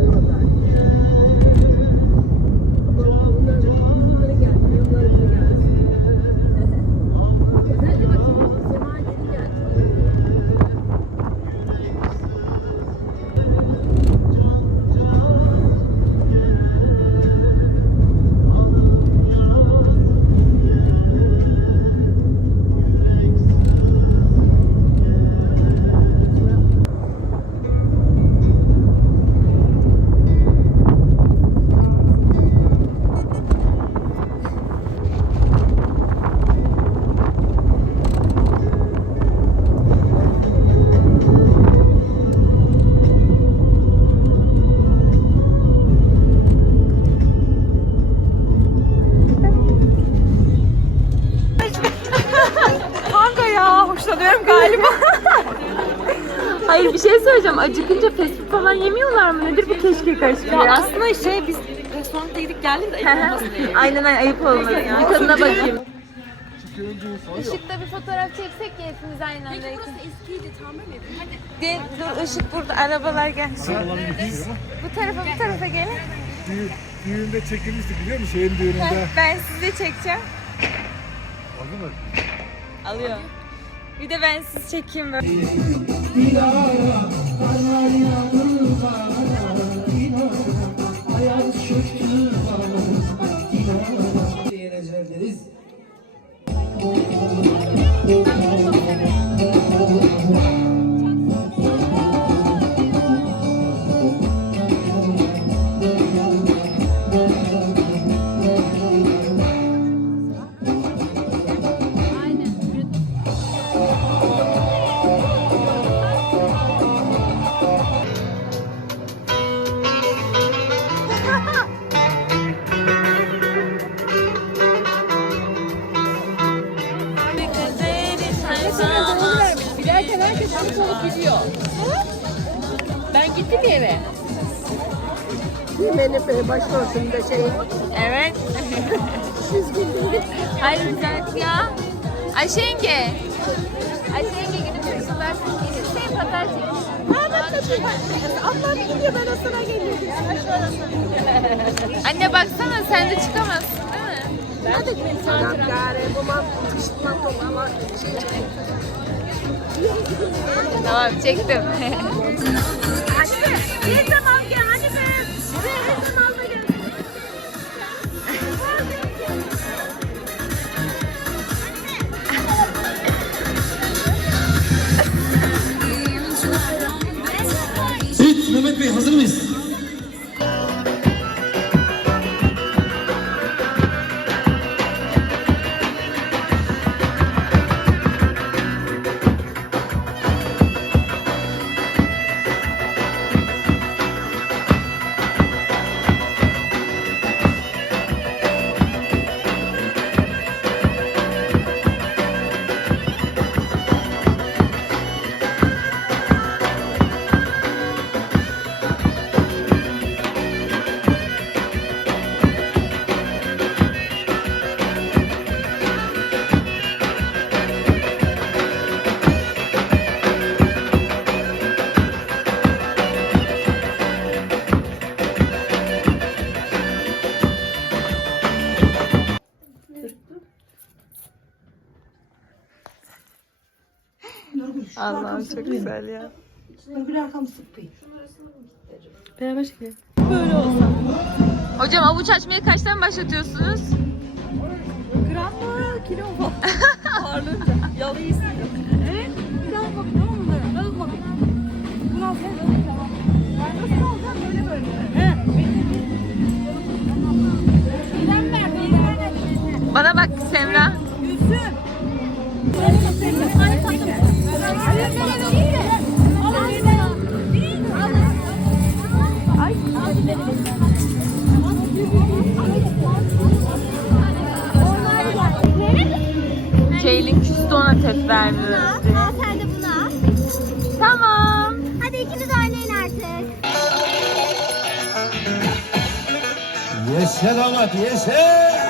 Oh, my God. Ya hoşlanıyorum galiba. Hayır bir şey söyleyeceğim. Acıkınca fast food falan yemiyorlar mı? Nedir bu keşke karışık Ya ya? aslında şey biz restoranta gidip geldik de ayıp olmasın diye. aynen aynen ayıp olmaz. Bir tadına bakayım. Işıkta bir fotoğraf çeksek ya hepimiz aynı anda. eskiydi tamir mi? Hadi. Gel dur ışık burada arabalar gelsin. Bu tarafa bu tarafa gelin. Düğün, düğünde çekilmiştik biliyor musun? Şeyin düğününde. Ben size çekeceğim. Aldın mı? Alıyor. Bir de ben siz çekeyim böyle. Başörtümde şey Evet. Hayır güzel ya. Ayşe yenge. Ayşe yenge gidip çocuklar şey patar çekin. Anne baksana sen de çıkamazsın değil mi? gari bu man kışıtma ama şey Tamam çektim. Allah'ım çok güzel ya. Beraber çekelim. Hocam avuç açmaya kaçtan başlatıyorsunuz? Gram mı? Kilo mu? Ağırlığınca. Yalı istiyor. Evet. Bir daha bakın tamam mı? Nasıl bakın? Bunu al sen. Tamam. Ben nasıl alacağım? Böyle böyle. He. Bana bak Semra. Ceylin küstü ona tep vermiyoruz diye. Al sen de bunu al. Tamam. Hadi ikiniz oynayın artık. Damat yaşa. avucu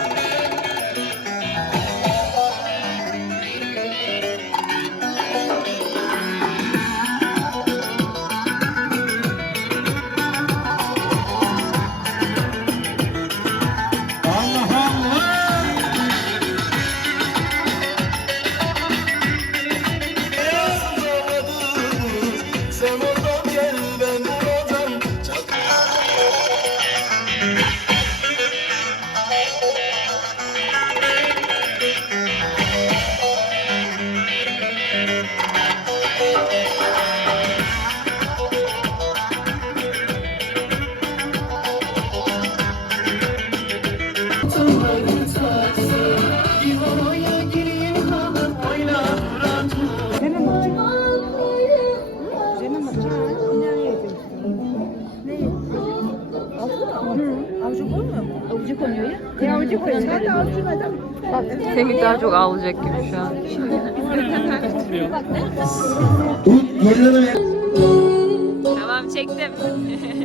Semih daha çok ağlayacak gibi şu an. Tamam çektim.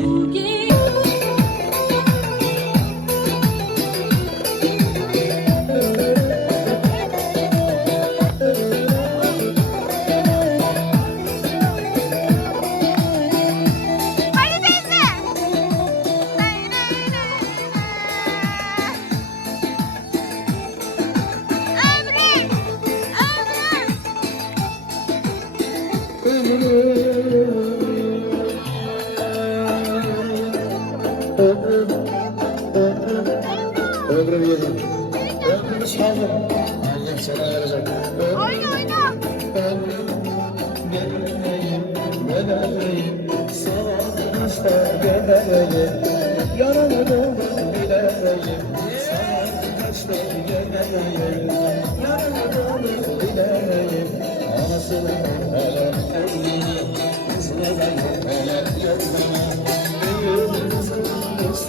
Ömrüm yedim. Ömrümü çaldım. Annem sana verecek. Oyna oyna. Ömrüm bebeğim, bebeğim. Sana işte bebeğim. Yanıldım bileyim. Sana işte bebeğim. Yanıldım bileyim. Anasını hele elini. Kızını hele yoluna. Büyüğünü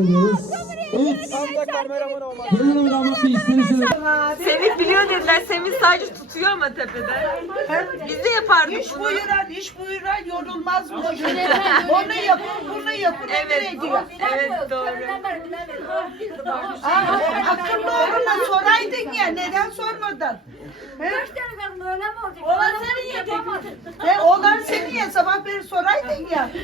ediyoruz. Evet. Gelelim damat bey isterseniz. Semih biliyor dediler. Semih sadece tutuyor ama tepeden. Biz de yapardık iş bunu. buyuran, iş buyuran yorulmaz mı? Onu yapın, bunu yapın, Evet, evet doğru. Aa, akıllı oğluna soraydın ya, neden sormadın? Olan seni ye He, olan seni ye, sabah beri soraydın ya.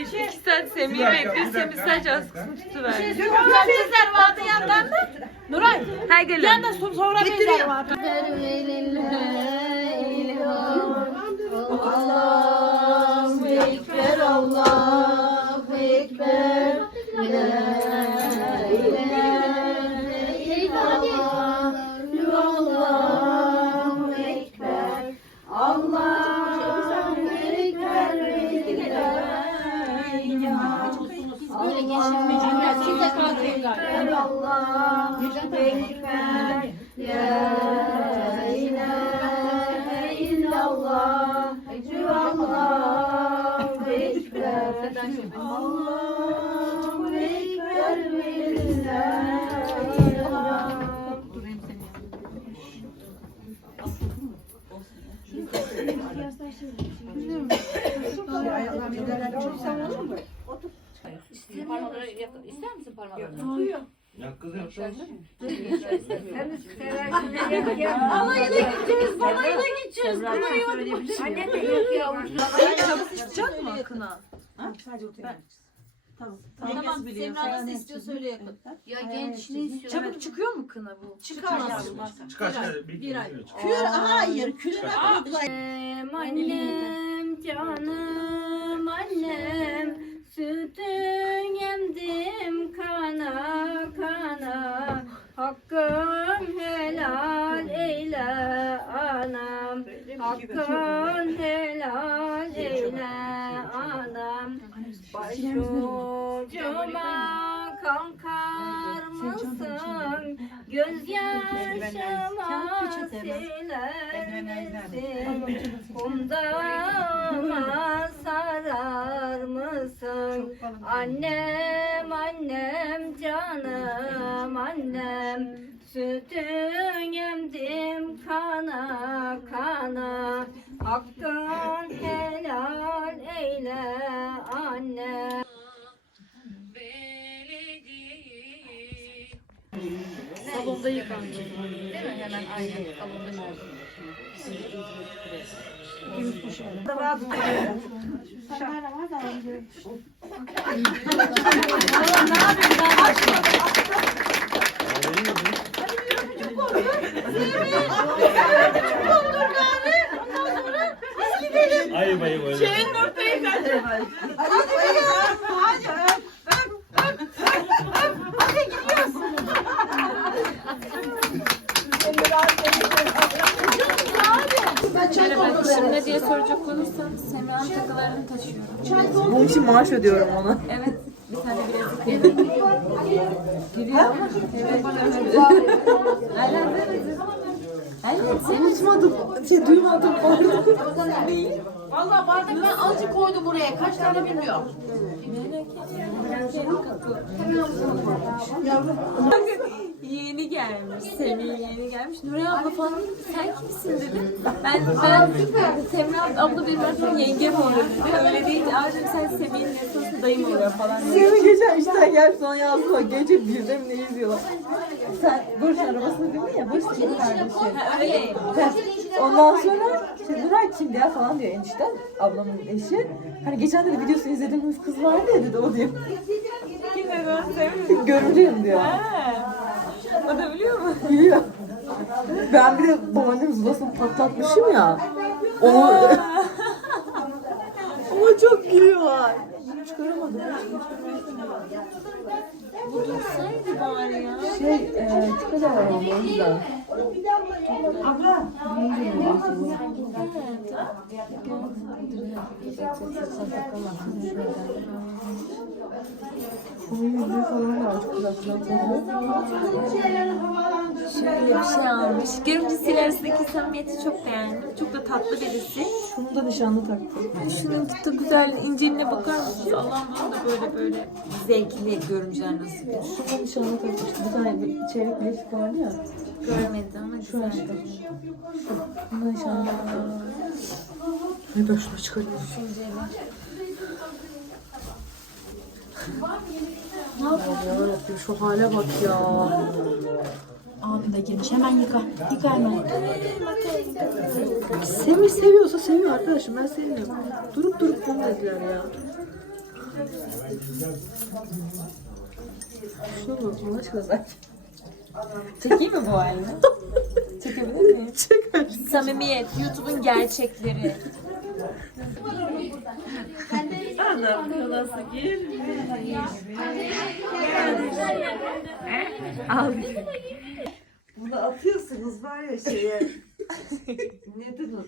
İki saat Semih'i bekliyor. Semih sadece askısını tutuver. Bizler vardı yandan da. Nuray, Her gelin. yandan sonra bizler vardı. Allahu Ekber, Allahu Ekber, La ilahe Ekber, La ilahe illallah, Allahu Ekber, Allahu Ekber, Balayına gideceğiz, balayına gideceğiz. Anne de yok ya. Çıkacak mı kına? Tamam, Semra nasıl istiyor söyle yakın. Ya genç ne istiyor? Çabuk çıkıyor mu kına bu? Çıkar yavrum. Çıkar bir, ay. Kür, hayır, kürüne Annem, annem, canım annem, sütün emdim kana kana. Hakkın helal eyle anam, hakkın helal eyle anam. Başucuma kalkar mısın? Gözyaşıma siler misin? Kumdama sarar mısın? Annem annem canım annem Sütün emdim kana kana Hakkın helal eyle anne Salonda yıkandı. Değil mi? Hemen aynen salonda. Ayıp ayıp öyle. Şeyin Nurperi kaçır. Hadi hadi hadi. Hadi gidiyorsun. Kuşum ne diye soracak olursan Semra'nın takılarını taşıyorum. Bunun için maaş ödüyorum ona. Evet, bir tane bilezik verdim. Gülüyor ama. Evet. Evet, sen Unutmadım. Şey duymadım. Valla bardak ben azıcık koydum buraya. Kaç tane bilmiyorum. Yeni gelmiş, Semih yeni gelmiş. Nuray abla falan dedim, sen kimsin dedim. Ben, ben Semra abla benim artık yengem oluyor dedi. Öyle deyince, aa dedim sen Semih'in nesnası dayım oluyor falan dedi. Seni geçen işten gel sonra yazdılar. Gece birde mi ne izliyorlar. Sen Barış arabasını bindin ya. Barış senin kardeşi. Ha, öyle. Ondan sonra işte Nuray kimdi ya falan diyor enişten. Ablamın eşi. Hani geçen de videosunu izlediğimiz kız vardı ya dedi o diyor. Kim dedi onu Semih? Görümceyim diyor. Ha. O da biliyor mu? Biliyor. Ben bir de babaannemin zulasını patlatmışım ya. Onu... Ama çok gülüyorlar. Çıkaramadım. Bu dursaydı bari ya. Şey, e, var ama o yüzden. Onun yüzüğü falan var. Çok güzel. Şöyle bir şey almış. Görümcesiyle arasındaki samimiyeti çok beğendim. Çok da tatlı birisi. Şunu da nişanlı taktı. Şunun da güzel inceliğine bakar mısınız? Allah'ım bunu da böyle böyle zevkli görümceler da nişanlı takmıştı. Bir tane bir çeyrek bileklik vardı ya. Görmedim ama Şu güzel. işte. Bunu da nişanlı taktı. Ne ben şunu çıkarayım. Ne yapıyorsun yarabbim şu hale bak ya. Abi de girmiş. Hemen yıka. Yıka hemen. Semih seviyorsa seviyor arkadaşım ben sevmiyorum. Durup durup bunu dediler ya. Şuna bak Allah aşkına sen. Çekeyim mi bu halini? Çekebilir miyim? Çeker. Samimiyet, YouTube'un gerçekleri. Bunu atıyorsunuz var ya şeye. Nedir o?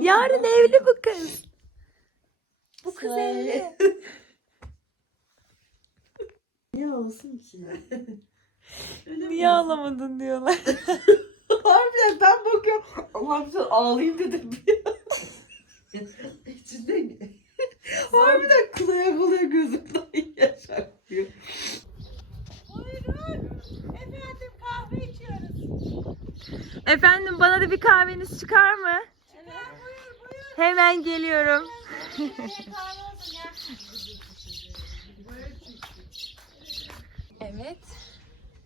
Yarın evli bu kız. Bu kız evli. Niye olsun ki? Niye ağlamadın diyorlar. Harbiden ben bakıyorum. Allah'ım sen ağlayayım dedim. İçinde Harbiden kılaya kılaya gözümden yaş akıyor. Buyurun. Efendim kahve içiyoruz. Efendim bana da bir kahveniz çıkar mı? Hemen geliyorum. Evet.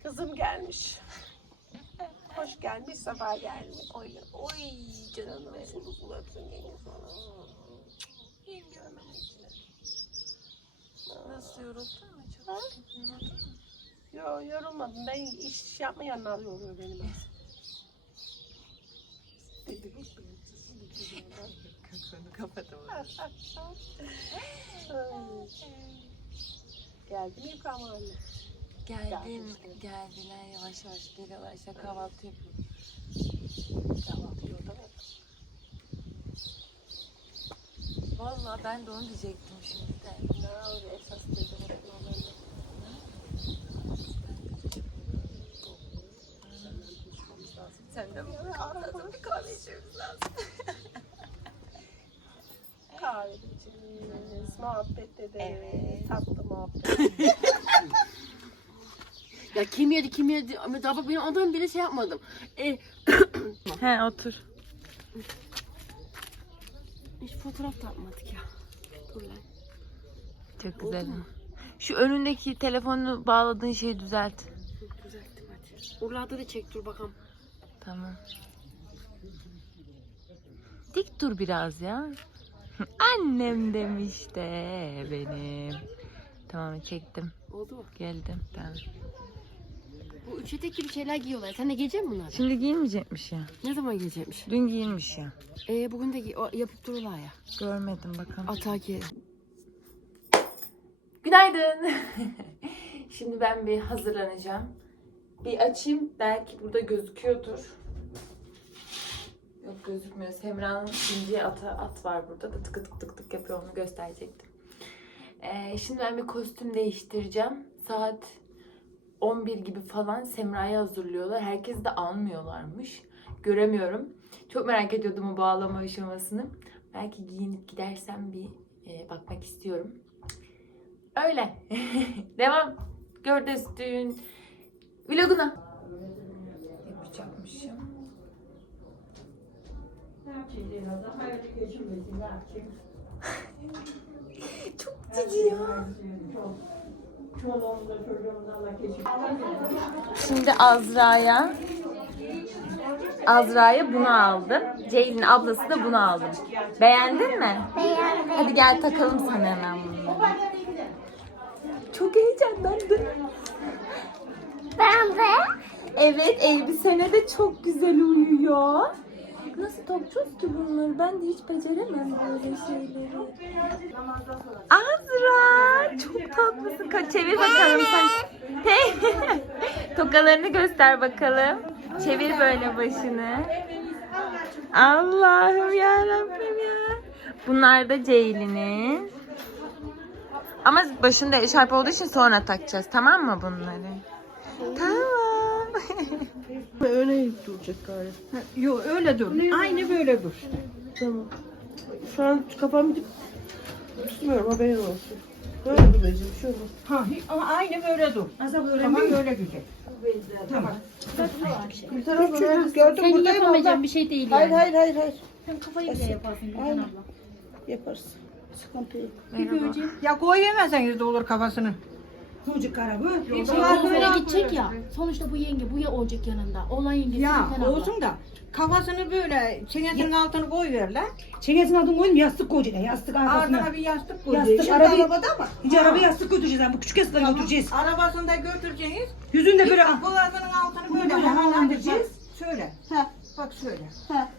Kızım gelmiş. Hoş gelmiş, sabah gelmiş. Oy, oy canım benim. Ulu öpsün yenge sana. Yenge Nasıl yoruldun mu? Çok yoruldun mu? Yok yorulmadım. Ben iş yapmayanlar yoruyor benim. Geldi mi yıkama anne? Geldim, geldiler yavaş yavaş geliyorlar işte kahvaltı yapıyorum. Kahvaltı yolda mı? Vallahi ben de onu diyecektim şimdi de. Ne öyle esas dedim. Sen de anladım bir kahve içmemiz lazım. kahve içeriz, muhabbet ederiz, tatlı muhabbet. Ya kim yedi kim yedi ama daha bak benim adam bile şey yapmadım. E, He otur. hiç fotoğraf da atmadık ya. Dur lan. Çok güzel. Şu önündeki telefonunu bağladığın şeyi düzelt. Düzelttim hadi. Oralarda da çek dur bakalım. Tamam. Dik dur biraz ya. Annem demiş de benim. Tamam çektim. Oldu mu? Geldim. Tamam. Bu üç etek gibi şeyler giyiyorlar. Sen de giyecek misin bunları? Şimdi giyinmeyecekmiş ya. Ne zaman giyecekmiş? Dün giyinmiş ya. E bugün de giy- o, yapıp dururlar ya. Görmedim bakalım. Atağa. Günaydın. Şimdi ben bir hazırlanacağım. Bir açayım. Belki burada gözüküyordur. Yok gözükmüyor. Semra'nın ince atı, at var burada da tıkı tık tık tık yapıyor onu gösterecektim. Ee, şimdi ben bir kostüm değiştireceğim. Saat 11 gibi falan Semra'yı hazırlıyorlar. Herkes de almıyorlarmış. Göremiyorum. Çok merak ediyordum o bağlama aşamasını. Belki giyinip gidersem bir e, bakmak istiyorum. Öyle. Devam. Gördüğün vloguna. Yapacakmışım. Çok cici ya. Şimdi Azra'ya Azra'ya bunu aldım. Ceylin'in ablası da bunu aldım. Beğendin mi? Beğendim. Hadi gel takalım sana hemen bunu. Çok heyecanlandım. Ben de Evet elbisene de çok güzel uyuyor. Nasıl topçuz ki bunları? Ben de hiç beceremem böyle şeyleri. Azra çok tatlısın. Ka- Çevir bakalım sen. Hey. Tokalarını göster bakalım. Çevir böyle başını. Allah'ım ya Rabbim ya. Bunlar da Ceylin'in. Ama başında eşarp olduğu için sonra takacağız. Tamam mı bunları? Tamam. Öyle duracak galiba. Yok öyle dur. Aynı böyle dur. Tamam. Şu an kafam gidip tutmuyorum haberin olsun. Böyle duracağım şöyle. Ha, ama aynı böyle dur. Nasıl böyle tamam böyle güzel. Tamam. Bir taraf böyle gördüm Sen buradayım yapamayacağın abla. bir şey değil Hayır yani. hayır hayır hayır. Sen kafayı bile yaparsın Gülten Aynen. abla. Yaparız. Sıkıntı yok. Merhaba. Ya koy yemeseniz de olur kafasını. Çocuk arabı. Şey, kuaföre gidecek ya. Sonuçta bu yenge bu ya olacak yanında. Olan yengesi Ya Gülten abla. olsun da kafasını böyle çenesinin altını koy ver lan. Çenesine adını koyun yastık koyacaksın yastık arkasına. Ardına bir yastık koy. Yastık, Şimdi arabayı- arabada mı? Hiç araba yastık götüreceğiz yani bu küçük yastıkları götüreceğiz. Arabasında götüreceğiz. Yüzünde böyle Kulağının altını böyle Böyle havalandıracağız. Şöyle. Ha. Bak şöyle. Ha.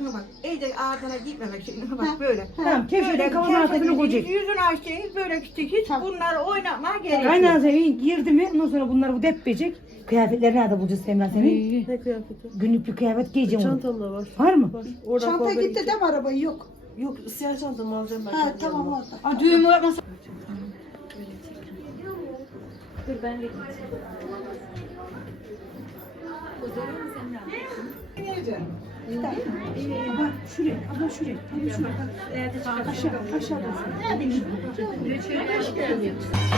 Bak iyice ağzına gitmemek için. Bak böyle. Tamam kevşöyle kafanın arkasına koyacak. Yüzünü açacağız böyle küçük hiç bunları oynatma gerek yok. Aynen senin girdi mi ondan sonra bunları bu depecek. Kıyafetleri nerede bulacağız Semra senin? Ne kıyafeti? Günlük bir kıyafet giyeceğim onu. Çantam da var. Var mı? Oradan Çanta kuaföre gitti değil mi arabayı yok. Yok siyah çantamı alacağım ben. Ha tamam yanıma. orada. Aa, düğün var mı? Ama şuraya, ama şuraya. Tam şuraya. Aşağı, aşağı dursun. Gitti bir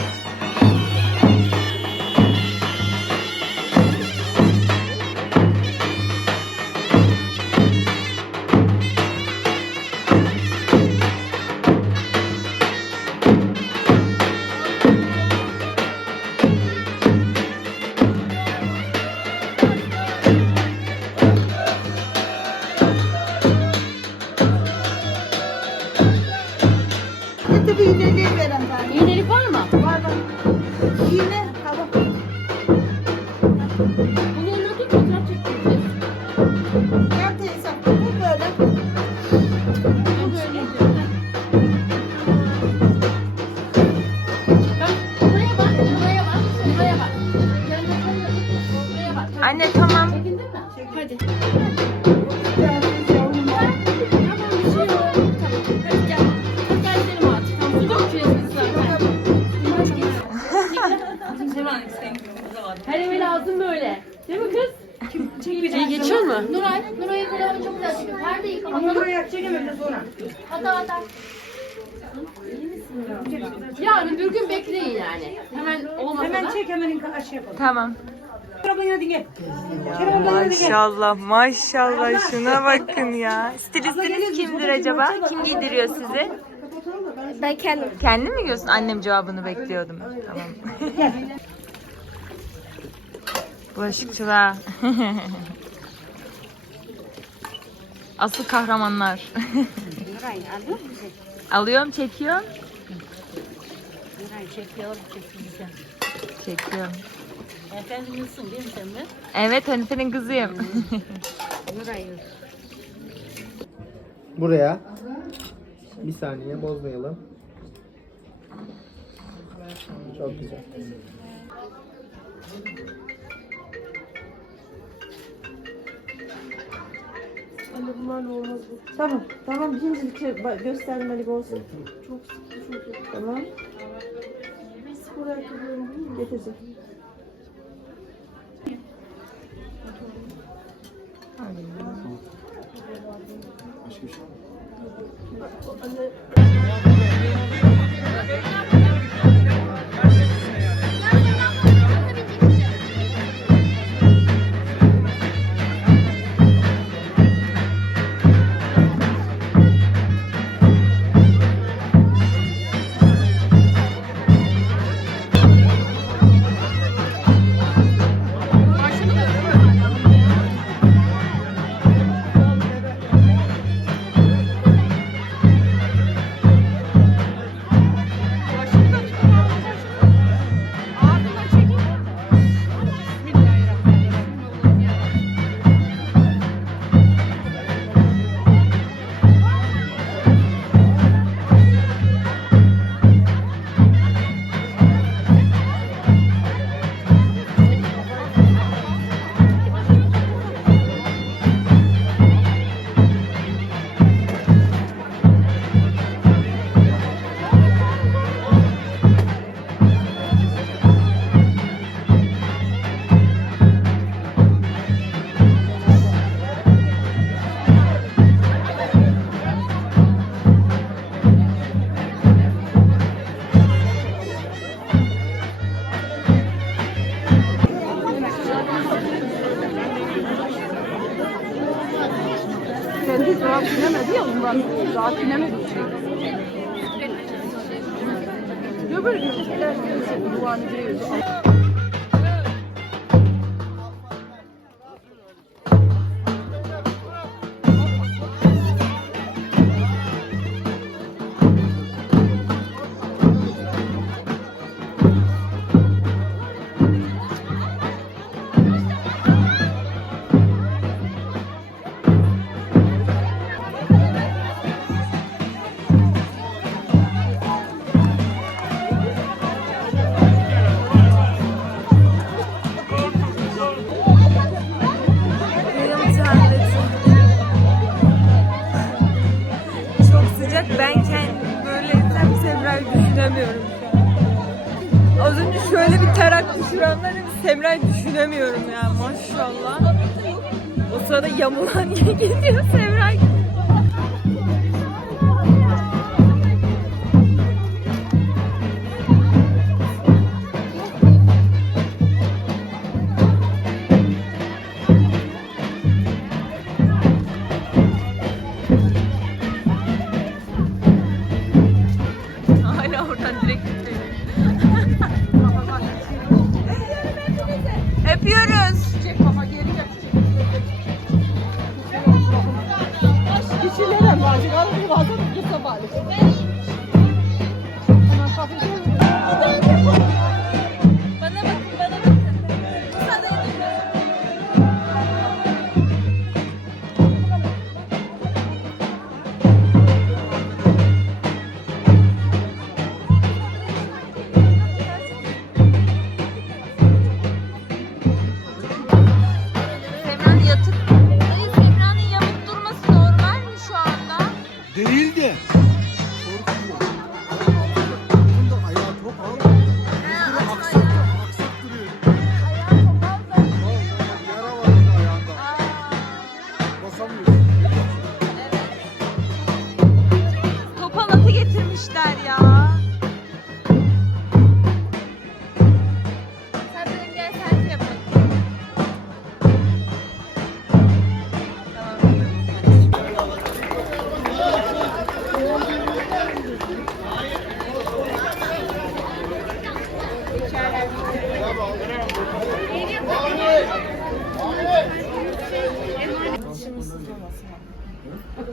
Yani bir gün bekleyin yani. Hemen olmasa Hemen da. çek hemen aşağı yapalım. Tamam. Arabayı hadi gel. Kerem abla hadi gel. Maşallah maşallah şuna bakın ya. Stilistiniz kimdir acaba? Kim giydiriyor sizi? Ben kendim. Kendin mi giyiyorsun? Annem cevabını bekliyordum. Tamam. Bulaşıkçılar. Asıl kahramanlar. Alıyorum, çekiyorum. Çekiyorum. Efendimizsin değil mi sen de? Evet, Hanife'nin kızıyım. Buraya bir saniye bozmayalım. Çok güzel. Tamam, tamam. Şimdilik şey, bak, göstermelik olsun. Çok sıkı çünkü. Tamam. Spor ayakkabılarını getireceğim. Kendi rahat inemedi ya ondan. Rahat inemedi. Öbür gün şeyler gelirse duvarını sıcak. Ben kendim böyleysem Semra'yı düşünemiyorum şu. Az önce şöyle bir aktı şuramdan bir Semra'yı düşünemiyorum ya maşallah. O sırada yamulan gidiyor Semra.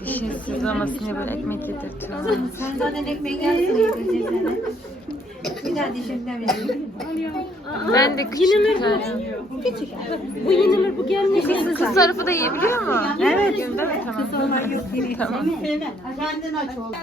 Dişini sızlamasın diye böyle ekmek yedirtiyorum. Sen zaten ekmeği yedireceksin. Bir daha dişimden vereyim. Ben de küçük bir tane. Bu yenilir bu gelmiş. Kız tarafı da yiyebiliyor mu? Evet. Tamam. Sonra yok biri. Tamam. Kendin aç oğlum.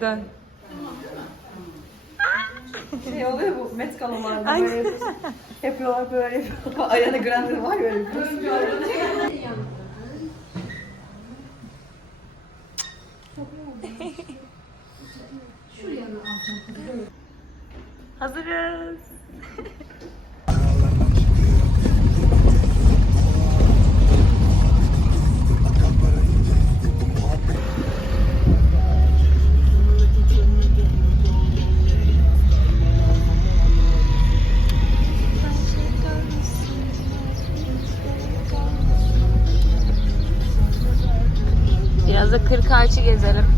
Dön. Şey oluyor bu met kalalarda böyle yapıyorlar böyle yapıyorlar. Ariana Grande var ya böyle. Kırkağaç'ı gezelim.